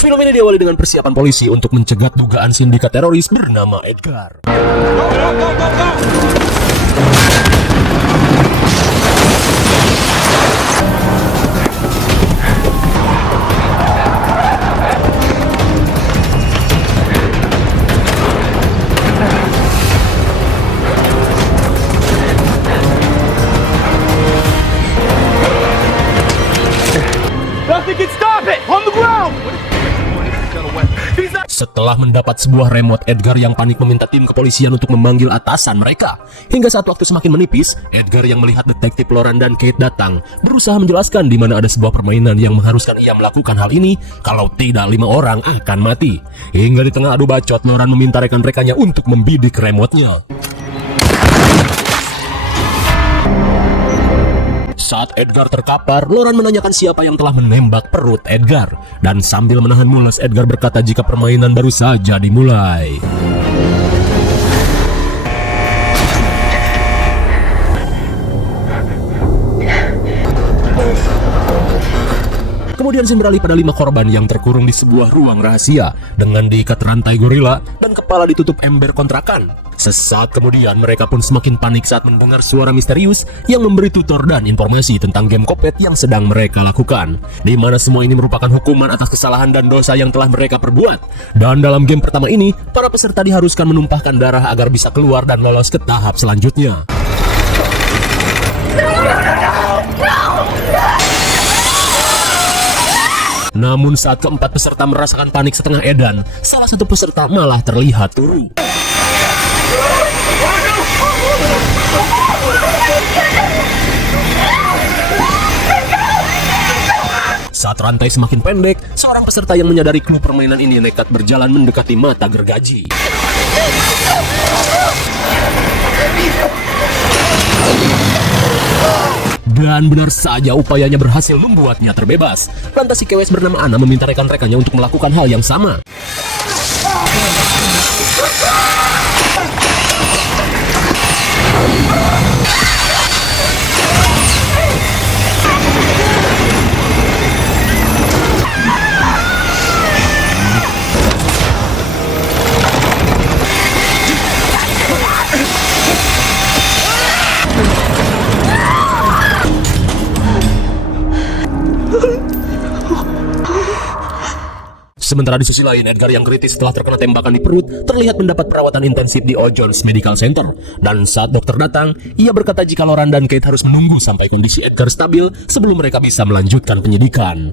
Film ini diawali dengan persiapan polisi untuk mencegat dugaan sindikat teroris bernama Edgar. Nothing can stop it! On the ground! Setelah mendapat sebuah remote, Edgar yang panik meminta tim kepolisian untuk memanggil atasan mereka. Hingga saat waktu semakin menipis, Edgar yang melihat detektif Loran dan Kate datang, berusaha menjelaskan di mana ada sebuah permainan yang mengharuskan ia melakukan hal ini, kalau tidak 5 orang akan mati. Hingga di tengah adu bacot, Loran meminta rekan-rekannya untuk membidik remote-nya. Saat Edgar terkapar, Loran menanyakan siapa yang telah menembak perut Edgar. Dan sambil menahan mules, Edgar berkata jika permainan baru saja dimulai. Kemudian scene beralih pada 5 korban yang terkurung di sebuah ruang rahasia dengan diikat rantai gorila dan kepala ditutup ember kontrakan. Sesaat kemudian mereka pun semakin panik saat mendengar suara misterius yang memberi tutor dan informasi tentang game kopet yang sedang mereka lakukan, di mana semua ini merupakan hukuman atas kesalahan dan dosa yang telah mereka perbuat. Dan dalam game pertama ini, para peserta diharuskan menumpahkan darah agar bisa keluar dan lolos ke tahap selanjutnya. Namun saat keempat peserta merasakan panik setengah edan, salah satu peserta malah terlihat turu. Saat rantai semakin pendek, seorang peserta yang menyadari clue permainan ini nekat berjalan mendekati mata gergaji. Dan benar saja upayanya berhasil membuatnya terbebas. Lantas si kewes bernama Ana meminta rekan-rekannya untuk melakukan hal yang sama. Sementara di sisi lain, Edgar yang kritis setelah terkena tembakan di perut terlihat mendapat perawatan intensif di O'Jones Medical Center. Dan saat dokter datang, ia berkata jika Loran dan Kate harus menunggu sampai kondisi Edgar stabil sebelum mereka bisa melanjutkan penyidikan.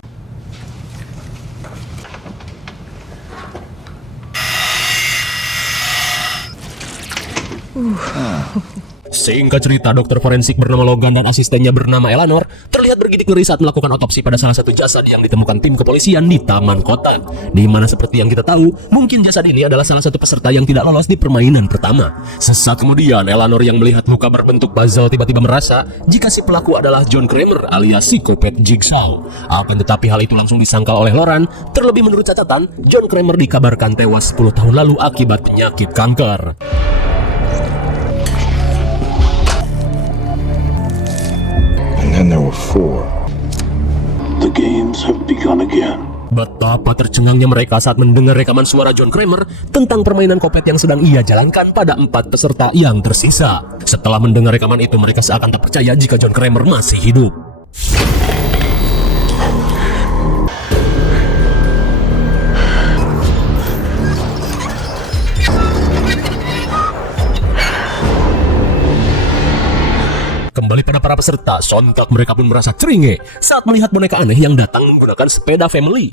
Singkat cerita, dokter forensik bernama Logan dan asistennya bernama Eleanor terlihat bergidik ngeri saat melakukan otopsi pada salah satu jasad yang ditemukan tim kepolisian di taman kota. Di mana seperti yang kita tahu, mungkin jasad ini adalah salah satu peserta yang tidak lolos di permainan pertama. Sesaat kemudian, Eleanor yang melihat luka berbentuk puzzle tiba-tiba merasa jika si pelaku adalah John Kramer alias psikopat Jigsaw. Akan tetapi hal itu langsung disangkal oleh Loran. Terlebih menurut catatan, John Kramer dikabarkan tewas 10 tahun lalu akibat penyakit kanker. And there were 4. The games have begun again. Betapa tercengangnya mereka saat mendengar rekaman suara John Kramer tentang permainan kopet yang sedang ia jalankan pada 4 peserta yang tersisa. Setelah mendengar rekaman itu, mereka seakan tak percaya jika John Kramer masih hidup. Kembali pada para peserta, sontak mereka pun merasa ceringe saat melihat boneka aneh yang datang menggunakan sepeda family.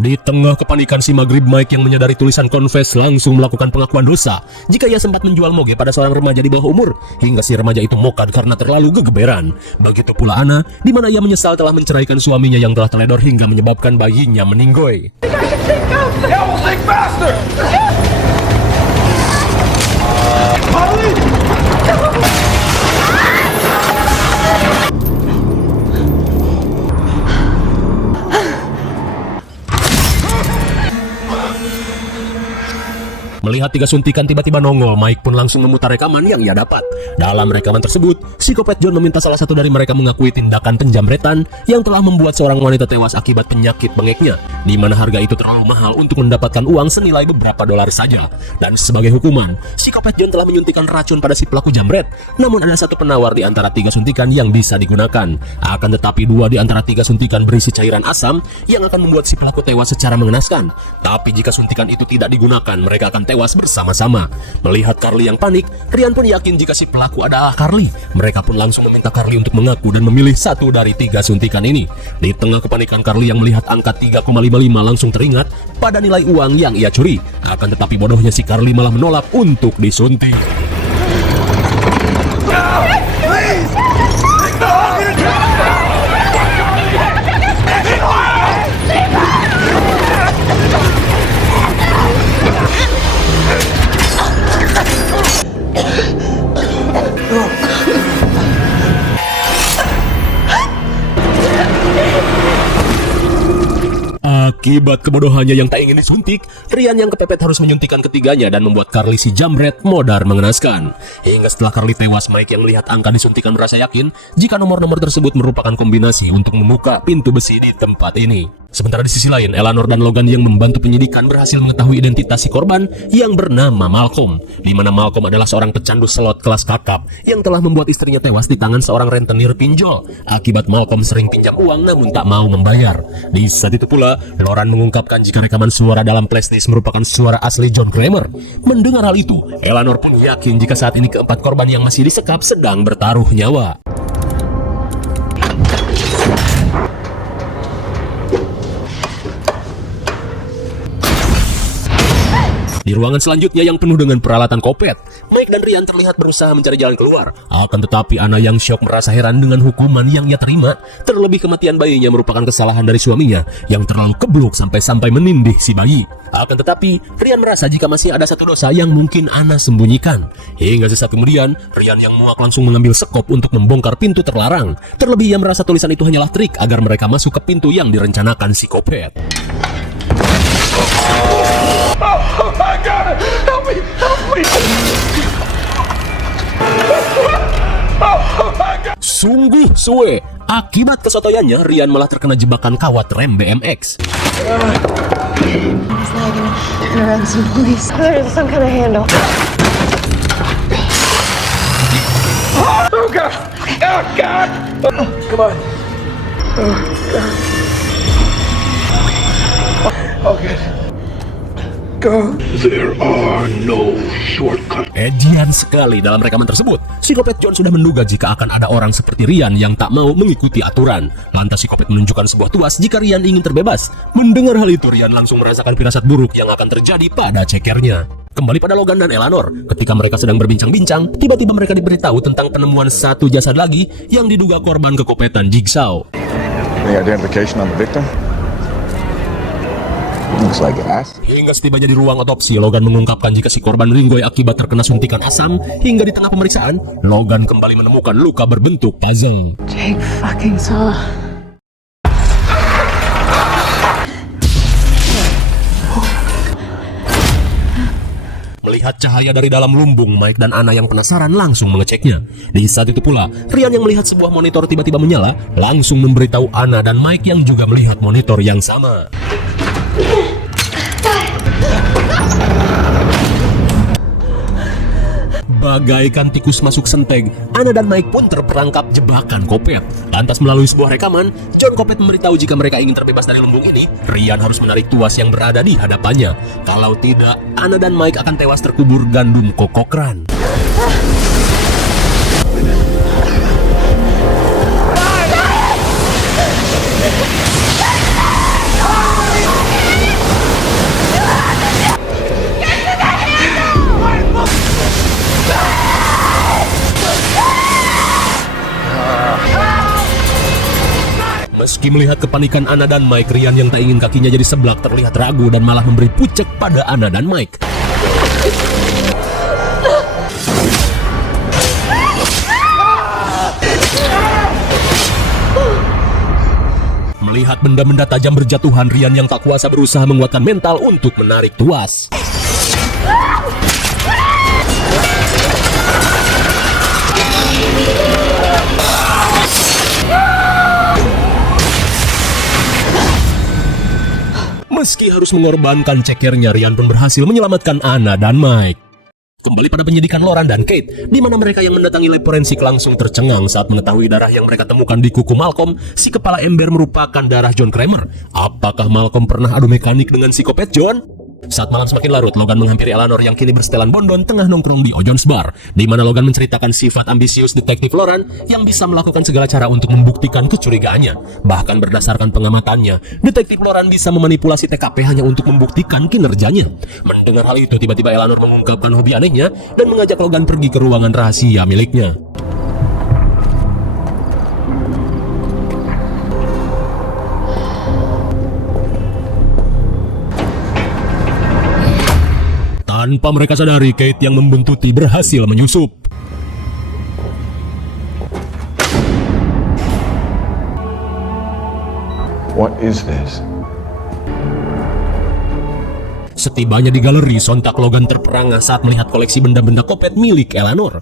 Di tengah kepanikan, si Maghrib Mike yang menyadari tulisan confess langsung melakukan pengakuan dosa jika ia sempat menjual moge pada seorang remaja di bawah umur, hingga si remaja itu mokad karena terlalu gegeberan. Begitu pula Ana, di mana ia menyesal telah menceraikan suaminya yang telah teledor hingga menyebabkan bayinya meninggoy. Melihat 3 suntikan tiba-tiba nongol, Mike pun langsung memutar rekaman yang ia dapat. Dalam rekaman tersebut, psikopat John meminta salah satu dari mereka mengakui tindakan penjamretan yang telah membuat seorang wanita tewas akibat penyakit bengeknya, di mana harga itu terlalu mahal untuk mendapatkan uang senilai beberapa dolar saja. Dan sebagai hukuman, psikopat John telah menyuntikkan racun pada si pelaku jamret. Namun ada satu penawar di antara 3 suntikan yang bisa digunakan. Akan tetapi 2 di antara 3 suntikan berisi cairan asam yang akan membuat si pelaku tewas secara mengenaskan. Tapi jika suntikan itu tidak digunakan, mereka akan tewas bersama-sama. Melihat Carly yang panik, Ryan pun yakin jika si pelaku adalah Carly. Mereka pun langsung meminta Carly untuk mengaku dan memilih satu dari 3 suntikan ini. Di tengah kepanikan Carly yang melihat angka 3,55 langsung teringat pada nilai uang yang ia curi. Akan tetapi bodohnya si Carly malah menolak untuk disuntik. Akibat kebodohannya yang tak ingin disuntik, Ryan yang kepepet harus menyuntikkan ketiganya dan membuat Carly si jamret modar mengenaskan. Hingga setelah Carly tewas, Mike yang melihat angka disuntikan merasa yakin jika nomor-nomor tersebut merupakan kombinasi untuk membuka pintu besi di tempat ini. Sementara di sisi lain, Eleanor dan Logan yang membantu penyidikan berhasil mengetahui identitas si korban yang bernama Malcolm, di mana Malcolm adalah seorang pecandu slot kelas kakap yang telah membuat istrinya tewas di tangan seorang rentenir pinjol. Akibat Malcolm sering pinjam uang namun tak mau membayar. Di saat itu pula, Loran mengungkapkan jika rekaman suara dalam flashdisk merupakan suara asli John Kramer. Mendengar hal itu, Eleanor pun yakin jika saat ini keempat korban yang masih disekap sedang bertaruh nyawa. Di ruangan selanjutnya yang penuh dengan peralatan kopet, Mike dan Ryan terlihat berusaha mencari jalan keluar. Akan tetapi Anna yang syok merasa heran dengan hukuman yang ia terima. Terlebih kematian bayinya merupakan kesalahan dari suaminya yang terlalu kebluk sampai menindih si bayi. Akan tetapi Ryan merasa jika masih ada satu dosa yang mungkin Anna sembunyikan. Hingga sesaat kemudian, Ryan yang muak langsung mengambil sekop untuk membongkar pintu terlarang. Terlebih ia merasa tulisan itu hanyalah trik agar mereka masuk ke pintu yang direncanakan si kopet. Oh my God! Help me! Help me! Oh my God! Sungguh suwe. Akibat kesotoyannya, Ryan malah terkena jebakan kawat rem BMX. It's not gonna turn around some police. There's some kind of handle. Oh God! Oh God! Oh, come on. Oh God. Oh good. Go. There are no shortcuts. Edian sekali dalam rekaman tersebut. Psikopat John sudah menduga jika akan ada orang seperti Ryan yang tak mau mengikuti aturan. Lantas psikopat menunjukkan sebuah tuas jika Ryan ingin terbebas. Mendengar hal itu, Ryan langsung merasakan firasat buruk yang akan terjadi pada cekernya. Kembali pada Logan dan Eleanor. Ketika mereka sedang berbincang-bincang, tiba-tiba mereka diberitahu tentang penemuan satu jasad lagi yang diduga korban kekopetan Jigsaw. Any identification on the victim? Looks like ass. Hingga setibanya di ruang otopsi, Logan mengungkapkan jika si korban Ringoy akibat terkena suntikan asam. Hingga di tengah pemeriksaan, Logan kembali menemukan luka berbentuk puzzle. Jake fucking saw. Melihat cahaya dari dalam lumbung, Mike dan Anna yang penasaran langsung mengeceknya. Di saat itu pula, Ryan yang melihat sebuah monitor tiba-tiba menyala, langsung memberitahu Anna dan Mike yang juga melihat monitor yang sama. Bagaikan tikus masuk senteg, Anna dan Mike pun terperangkap jebakan kopet. Lantas melalui sebuah rekaman, John Kopet memberitahu jika mereka ingin terbebas dari lumbung ini, Ryan harus menarik tuas yang berada di hadapannya. Kalau tidak, Anna dan Mike akan tewas terkubur gandum kokokran. Meski melihat kepanikan Anna dan Mike, Ryan yang tak ingin kakinya jadi seblak terlihat ragu dan malah memberi pucek pada Anna dan Mike. Melihat benda-benda tajam berjatuhan, Ryan yang tak kuasa berusaha menguatkan mental untuk menarik tuas. Meski harus mengorbankan cekernya, Ryan pun berhasil menyelamatkan Anna dan Mike. Kembali pada penyidikan Lauren dan Kate, di mana mereka yang mendatangi lab forensik langsung tercengang saat mengetahui darah yang mereka temukan di kuku Malcolm, si kepala ember, merupakan darah John Kramer. Apakah Malcolm pernah adu mekanik dengan psikopat John? Saat malam semakin larut, Logan menghampiri Eleanor yang kini bersetelan bondon tengah nongkrong di O'John's Bar, di mana Logan menceritakan sifat ambisius detektif Lauren yang bisa melakukan segala cara untuk membuktikan kecurigaannya. Bahkan berdasarkan pengamatannya, detektif Lauren bisa memanipulasi TKP hanya untuk membuktikan kinerjanya. Mendengar hal itu, tiba-tiba Eleanor mengungkapkan hobi anehnya dan mengajak Logan pergi ke ruangan rahasia miliknya. Tanpa mereka sadari, Kate yang membuntuti berhasil menyusup. What is this? Setibanya di galeri, sontak Logan terperangah saat melihat koleksi benda-benda kopet milik Eleanor.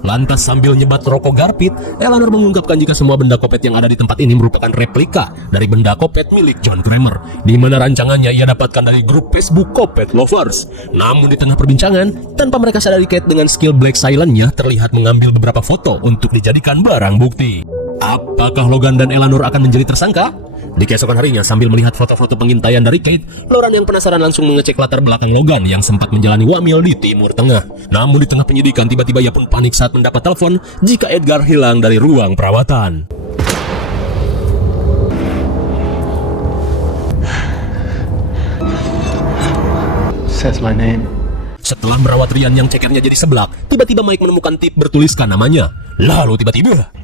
Lantas sambil nyebat rokok garpit, Eleanor mengungkapkan jika semua benda kopet yang ada di tempat ini merupakan replika dari benda kopet milik John Kramer, di mana rancangannya ia dapatkan dari grup Facebook Kopet Lovers. Namun di tengah perbincangan, tanpa mereka sadari, Kate dengan skill Black Silent-nya terlihat mengambil beberapa foto untuk dijadikan barang bukti. Apakah Logan dan Eleanor akan menjadi tersangka? Di keesokan harinya, sambil melihat foto-foto pengintaian dari Kate, Lauren yang penasaran langsung mengecek latar belakang Logan yang sempat menjalani wamil di Timur Tengah. Namun di tengah penyidikan, tiba-tiba ia pun panik saat mendapat telepon jika Edgar hilang dari ruang perawatan. Says my name. Setelah merawat Ryan yang cekernya jadi seblak, tiba-tiba Mike menemukan tip bertuliskan namanya. Lalu tiba-tiba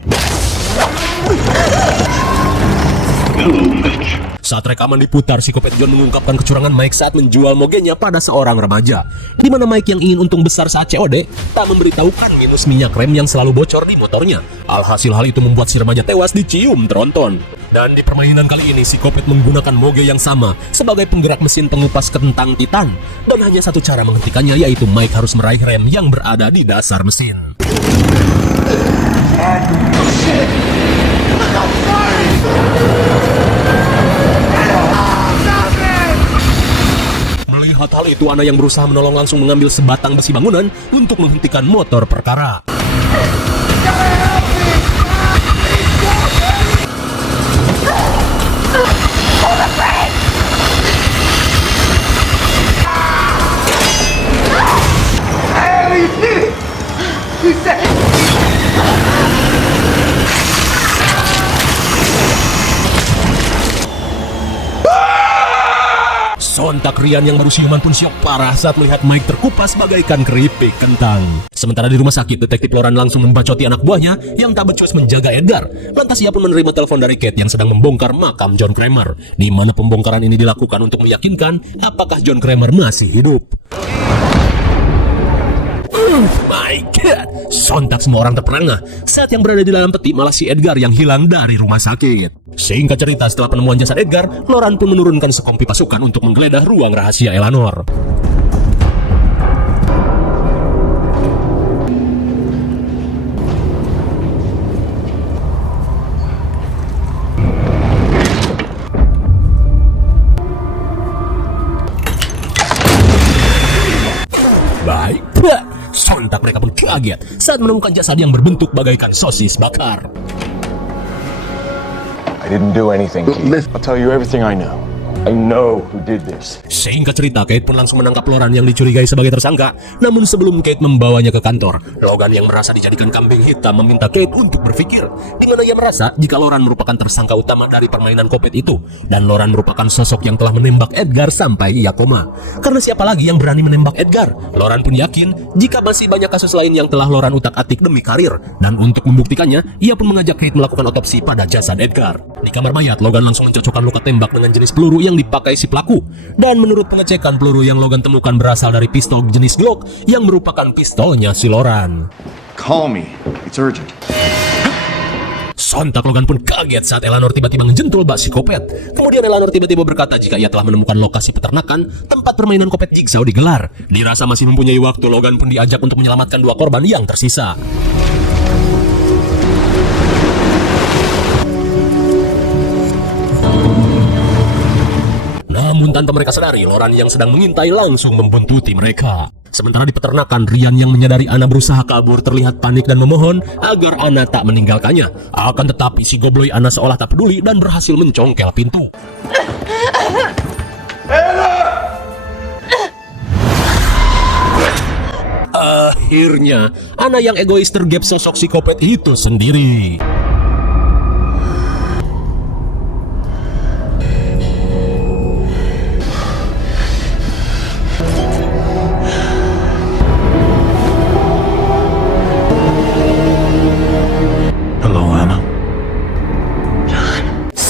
saat rekaman diputar, psikopat John mengungkapkan kecurangan Mike saat menjual mogenya pada seorang remaja, di mana Mike yang ingin untung besar saat COD tak memberitahukan minus minyak rem yang selalu bocor di motornya. Alhasil hal itu membuat si remaja tewas dicium tronton. Dan di permainan kali ini, psikopat menggunakan moge yang sama sebagai penggerak mesin pengupas kentang Titan, dan hanya satu cara menghentikannya, yaitu Mike harus meraih rem yang berada di dasar mesin. Melihat hal itu, Anna yang berusaha menolong langsung mengambil sebatang besi bangunan untuk menghentikan motor perkara. Sontak Ryan yang baru siuman pun syok parah saat melihat Mike terkupas bagaikan keripik kentang. Sementara di rumah sakit, detektif Lauren langsung membacoti anak buahnya yang tak becus menjaga Edgar. Lantas ia pun menerima telepon dari Kate yang sedang membongkar makam John Kramer, di mana pembongkaran ini dilakukan untuk meyakinkan apakah John Kramer masih hidup. My God, sontak semua orang terperangah saat yang berada di dalam peti malah si Edgar yang hilang dari rumah sakit. Singkat cerita, setelah penemuan jasad Edgar, Lauren pun menurunkan sekompi pasukan untuk menggeledah ruang rahasia Eleanor. Baik, sontak mereka pun kaget saat menemukan jasad yang berbentuk bagaikan sosis bakar. I didn't do anything, Keith. I'll tell you everything I know. I know who did this. Singkat cerita, Kate pun langsung menangkap Lauren yang dicurigai sebagai tersangka. Namun sebelum Kate membawanya ke kantor, Logan yang merasa dijadikan kambing hitam meminta Kate untuk berpikir, di mana ia merasa jika Lauren merupakan tersangka utama dari permainan kopet itu, dan Lauren merupakan sosok yang telah menembak Edgar sampai ia koma. Karena siapa lagi yang berani menembak Edgar? Lauren pun yakin jika masih banyak kasus lain yang telah Lauren utak-atik demi karir, dan untuk membuktikannya, ia pun mengajak Kate melakukan otopsi pada jasad Edgar. Di kamar mayat, Logan langsung mencocokkan luka tembak dengan jenis peluru yang dipakai si pelaku. Dan menurut pengecekan, peluru yang Logan temukan berasal dari pistol jenis Glock yang merupakan pistolnya si Lauren. Call me. It's urgent. Sontak Logan pun kaget saat Eleanor tiba-tiba ngejentul bak si Kopet. Kemudian Eleanor tiba-tiba berkata jika ia telah menemukan lokasi peternakan tempat permainan Kopet Jigsaw digelar. Dirasa masih mempunyai waktu, Logan pun diajak untuk menyelamatkan 2 korban yang tersisa. Namun tanpa mereka sadari, Loran yang sedang mengintai langsung membuntuti mereka. Sementara di peternakan, Ryan yang menyadari Anna berusaha kabur terlihat panik dan memohon agar Anna tak meninggalkannya. Akan tetapi si gobloy Anna seolah tak peduli dan berhasil mencongkel pintu. Akhirnya, Anna yang egois tergap sosok psikopat itu sendiri.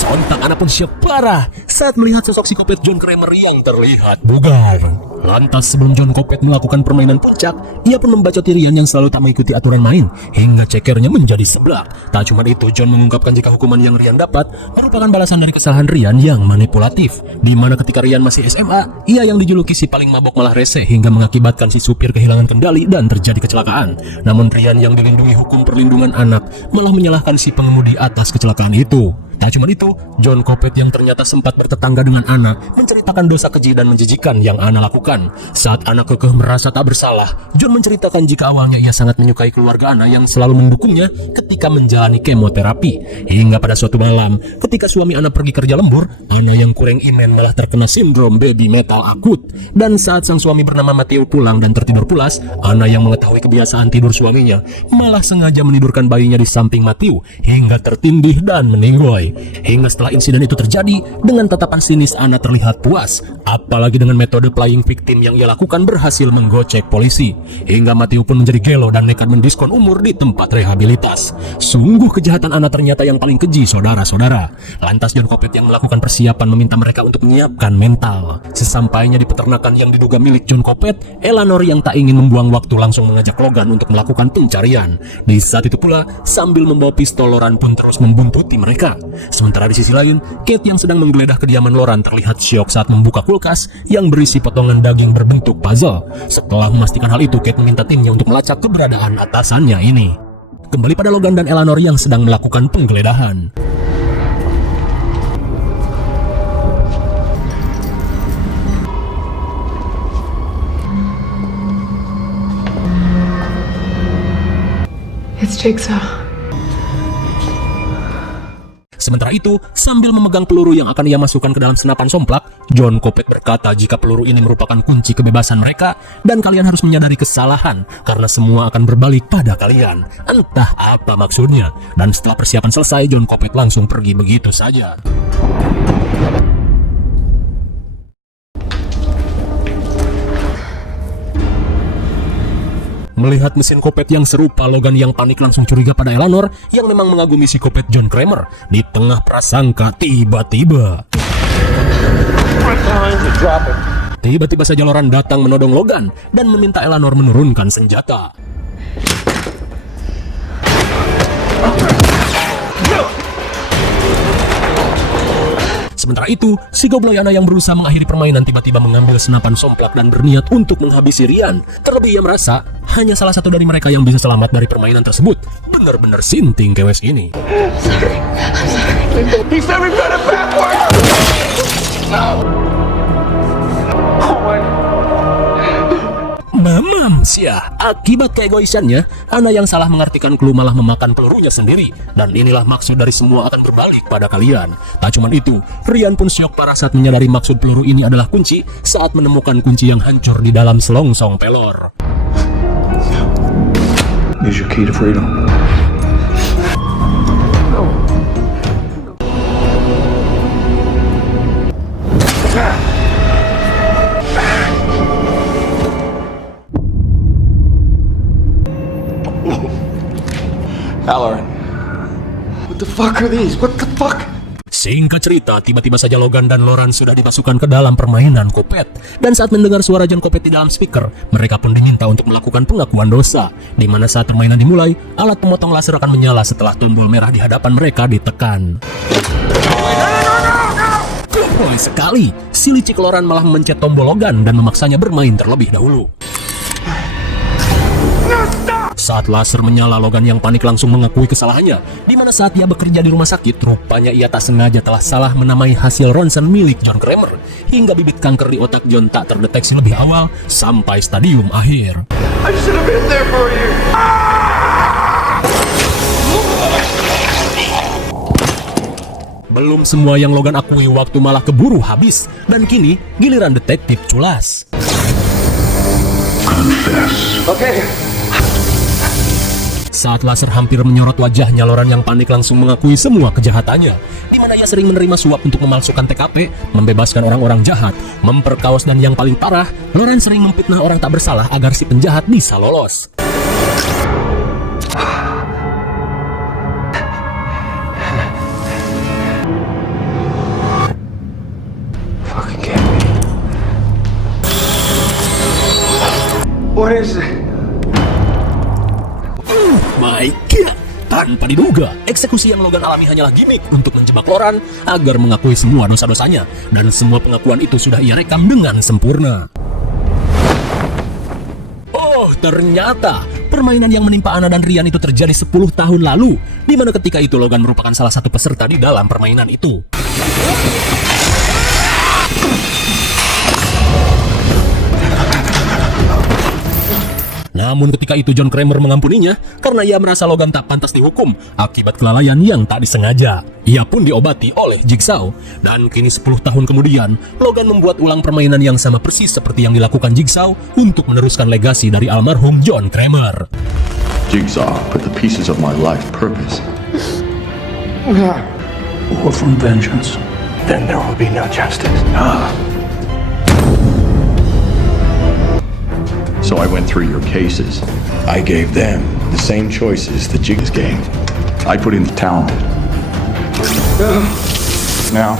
Sontak Anna pun syok parah saat melihat sosok psikopat John Kramer yang terlihat bugar. Lantas sebelum John Kopet melakukan permainan puncak, ia pun membacoti Ryan yang selalu tak mengikuti aturan main hingga cekernya menjadi seblak. Tak cuma itu, John mengungkapkan jika hukuman yang Ryan dapat merupakan balasan dari kesalahan Ryan yang manipulatif, di mana ketika Ryan masih SMA, ia yang dijuluki si paling mabok malah rese hingga mengakibatkan si supir kehilangan kendali dan terjadi kecelakaan. Namun Ryan yang dilindungi hukum perlindungan anak malah menyalahkan si pengemudi atas kecelakaan itu. Tak cuma itu, John Kopet yang ternyata sempat bertetangga dengan Anna menceritakan dosa keji dan menjijikan yang Anna lakukan. Saat Anna kekeh merasa tak bersalah, John menceritakan jika awalnya ia sangat menyukai keluarga Anna yang selalu mendukungnya ketika menjalani kemoterapi. Hingga pada suatu malam, ketika suami Anna pergi kerja lembur, Anna yang kurang iman malah terkena sindrom baby metal akut. Dan saat sang suami bernama Matthew pulang dan tertidur pulas, Anna yang mengetahui kebiasaan tidur suaminya malah sengaja menidurkan bayinya di samping Matthew hingga tertindih dan meninggoy. Hingga setelah insiden itu terjadi, dengan tatapan sinis Anna terlihat puas. Apalagi dengan metode playing victim yang ia lakukan berhasil menggocek polisi. Hingga Matthew pun menjadi gelo dan nekat mendiskon umur di tempat rehabilitas. Sungguh kejahatan Anna ternyata yang paling keji, saudara-saudara. Lantas John Kopet yang melakukan persiapan meminta mereka untuk menyiapkan mental. Sesampainya di peternakan yang diduga milik John Kopet, Eleanor yang tak ingin membuang waktu langsung mengajak Logan untuk melakukan pencarian. Di saat itu pula, sambil membawa pistol, Loran pun terus membuntuti mereka. Sementara di sisi lain, Kate yang sedang menggeledah kediaman Loran terlihat syok saat membuka kulkas yang berisi potongan daging berbentuk puzzle. Setelah memastikan hal itu, Kate meminta timnya untuk melacak keberadaan atasannya ini. Kembali pada Logan dan Eleanor yang sedang melakukan penggeledahan. It's Jigsaw. Sementara itu, sambil memegang peluru yang akan ia masukkan ke dalam senapan somplak, John Kopet berkata jika peluru ini merupakan kunci kebebasan mereka dan kalian harus menyadari kesalahan karena semua akan berbalik pada kalian. Entah apa maksudnya. Dan setelah persiapan selesai, John Kopet langsung pergi begitu saja. Melihat mesin Kopet yang serupa, Logan yang panik langsung curiga pada Eleanor yang memang mengagumi si Kopet John Kramer. Di tengah prasangka, tiba-tiba saja Loran datang menodong Logan dan meminta Eleanor menurunkan senjata. Sementara itu, si gobloy Anna yang berusaha mengakhiri permainan tiba-tiba mengambil senapan somplak dan berniat untuk menghabisi Ryan. Terlebih ia merasa hanya salah satu dari mereka yang bisa selamat dari permainan tersebut. Benar-benar sinting kewes ini. He's every bit of backwards! Mamam sia, akibat keegoisannya, Anna yang salah mengartikan clue malah memakan pelurunya sendiri. Dan inilah maksud dari semua akan berbalik pada kalian. Tak cuma itu, Ryan pun syok parah saat menyadari maksud peluru ini adalah kunci saat menemukan kunci yang hancur di dalam selongsong pelor. Use your key to freedom. Halloran. What the fuck are these? What the fuck? Singkat cerita, tiba-tiba saja Logan dan Lauren sudah dimasukkan ke dalam permainan Kopet. Dan saat mendengar suara John Kopet di dalam speaker, mereka pun diminta untuk melakukan pengakuan dosa. Di mana saat permainan dimulai, alat pemotong laser akan menyala setelah tombol merah di hadapan mereka ditekan. Keboy sekali, si licik Lauren malah memencet tombol Logan dan memaksanya bermain terlebih dahulu. Saat laser menyala, Logan yang panik langsung mengakui kesalahannya. Di mana saat ia bekerja di rumah sakit, rupanya ia tak sengaja telah salah menamai hasil ronsen milik John Kramer. Hingga bibit kanker di otak John tak terdeteksi lebih awal sampai stadium akhir. I should have been there for you. Belum semua yang Logan akui, waktu malah keburu habis. Dan kini giliran detektif culas. Confess. Okay. Saat laser hampir menyorot wajahnya, Lauren yang panik langsung mengakui semua kejahatannya. Di mana ia sering menerima suap untuk memalsukan TKP, membebaskan orang-orang jahat, memperkaos, dan yang paling parah, Lauren sering memfitnah orang tak bersalah agar si penjahat bisa lolos. Fucking get me. What is it? My God! Tanpa diduga, eksekusi yang Logan alami hanyalah gimmick untuk menjebak Lauren agar mengakui semua dosa-dosanya. Dan semua pengakuan itu sudah ia rekam dengan sempurna. Oh, ternyata permainan yang menimpa Anna dan Ryan itu terjadi 10 tahun lalu. Di mana ketika itu Logan merupakan salah satu peserta di dalam permainan itu. Namun ketika itu John Kramer mengampuninya karena ia merasa Logan tak pantas dihukum akibat kelalaian yang tak disengaja. Ia pun diobati oleh Jigsaw. Dan kini 10 tahun kemudian, Logan membuat ulang permainan yang sama persis seperti yang dilakukan Jigsaw untuk meneruskan legasi dari almarhum John Kramer. Jigsaw put the pieces of my life purpose. Or from vengeance. Then there will be no justice. So I went through your cases. I gave them the same choices that Jigsaw gave. I put in talent. Now,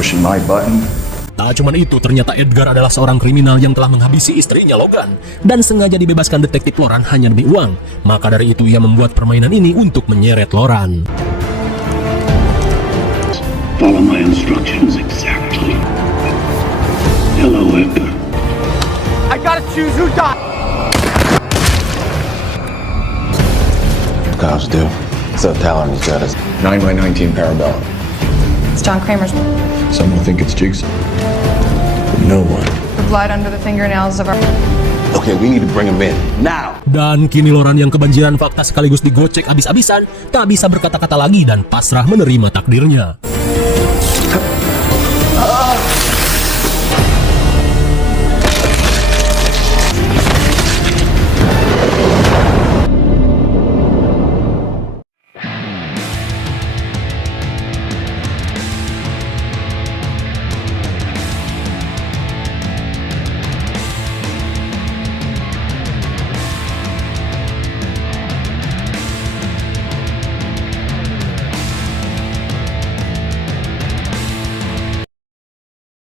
pushing my button. Tak cuma itu, ternyata Edgar adalah seorang kriminal yang telah menghabisi istrinya Logan dan sengaja dibebaskan detektif Lauren hanya demi uang. Maka dari itu ia membuat permainan ini untuk menyeret Lauren. Follow my instructions exactly. Hello, Edgar. I gotta choose who dies. Cops do. So talent he's got us. 9x19 Parabellum. It's John Kramer's. Some will think it's Jigsaw. But no one. The blood under the fingernails of our... Okay, we need to bring him in. Now! Dan kini Lauren yang kebanjiran fakta sekaligus digocek abis-abisan, tak bisa berkata-kata lagi dan pasrah menerima takdirnya.